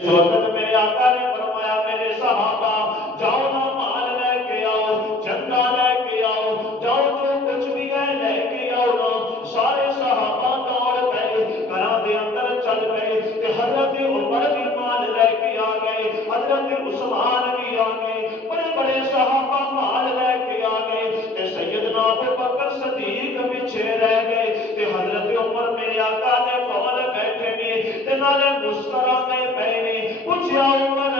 اس وقت میرے آقا نے فرمایا میرے صحابہ جاؤ نا مال لے کے آؤ، چندہ لے کے آؤ، جاؤ جو کچھ بھی ہے لے کے آؤ نا۔ سارے صحابہ دوڑ گئے، گھراں دے اندر چل گئے کہ حضرت عمر بھی مال لے کے آ گئے، حضرت عثمان بھی آ گئے، بڑے بڑے صحابہ مال لے کے آ گئے کہ سیدنا ابو بکر صدیق پیچھے رہ گئے کہ حضرت عمر میرے آقا نے کول بیٹھے نے تے نالے مسکرانے پے نے۔ پوچھیا عمر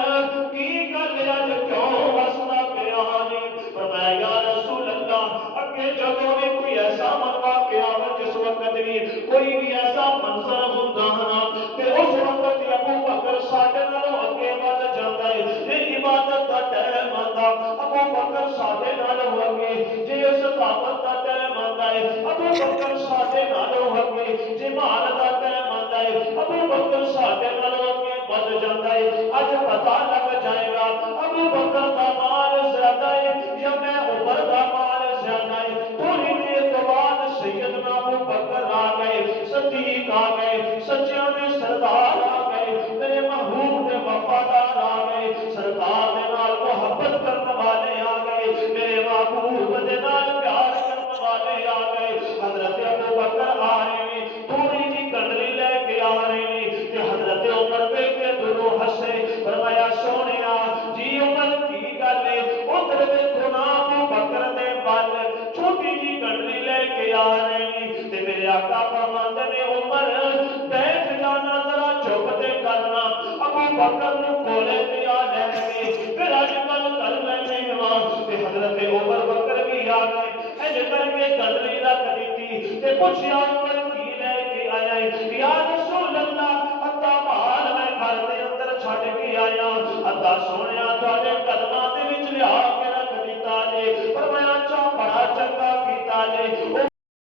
کی گل اج کیوں ہسدا پیا نے؟ فرمایا یا رسول اللہ اگے جدوں بھی کوئی ایسا واقعہ ہو جس وقت بھی کوئی بھی ایسا منظر ہوندا نا تے اس وقت ابو بکر ساڈے نالوں اگے ود جاندا ہے۔ یہ عبادت دا ٹائم آندا ابو بکر ساڈے نالوں اگے، جے ثقافت دا ٹائم آندا ہے ابو بکر ساڈے نالوں اگے، جے مال دا ٹائم آندا ہے ابو بکر ساڈے نالوں اگے ود جاندا ہے۔ اج پتہ لگ جائے گا ابو بکر دا مال زیادہ ہے یا میں عمر دا مال زیادہ ہے۔ تھوڑی دیر کے بعد سیدنا ابو بکر آ گئے، صدیق آ گئے، سچیاں دے سردار آ گئے، میرے محبوب دے وفادار آ گئے، سرکار دے نال محبت کرنے والے آ گئے، میرے محبوب دے نال پیار کرنے والے آ گئے۔ حضرت ابو بکر آ رہے ہیں، تھوڑی جی گڈری لے کے آ رہے ہیں کہ حضرت عمر پہ کے دونوں ہنسے۔ فرمایا سونیا جی عمر کی گل ہے؟ ادھر دیکھو نا ابو بکر دے بال چھوٹی جی گڈری لے کے آ رہے ہیں تے میرے آقا فرماندے نے عمر بیٹھ جانا ذرا چپ تے کرنا۔ ابو بکر نو کولے تے آ لین گے پھر اج گل کر لینے ہاں تے حضرت عمر بکر بھی آ گئے، اج کر کے گڈری رکھ دیتی تے پوچھیا عمر کی لے کے آیا ہے؟ یا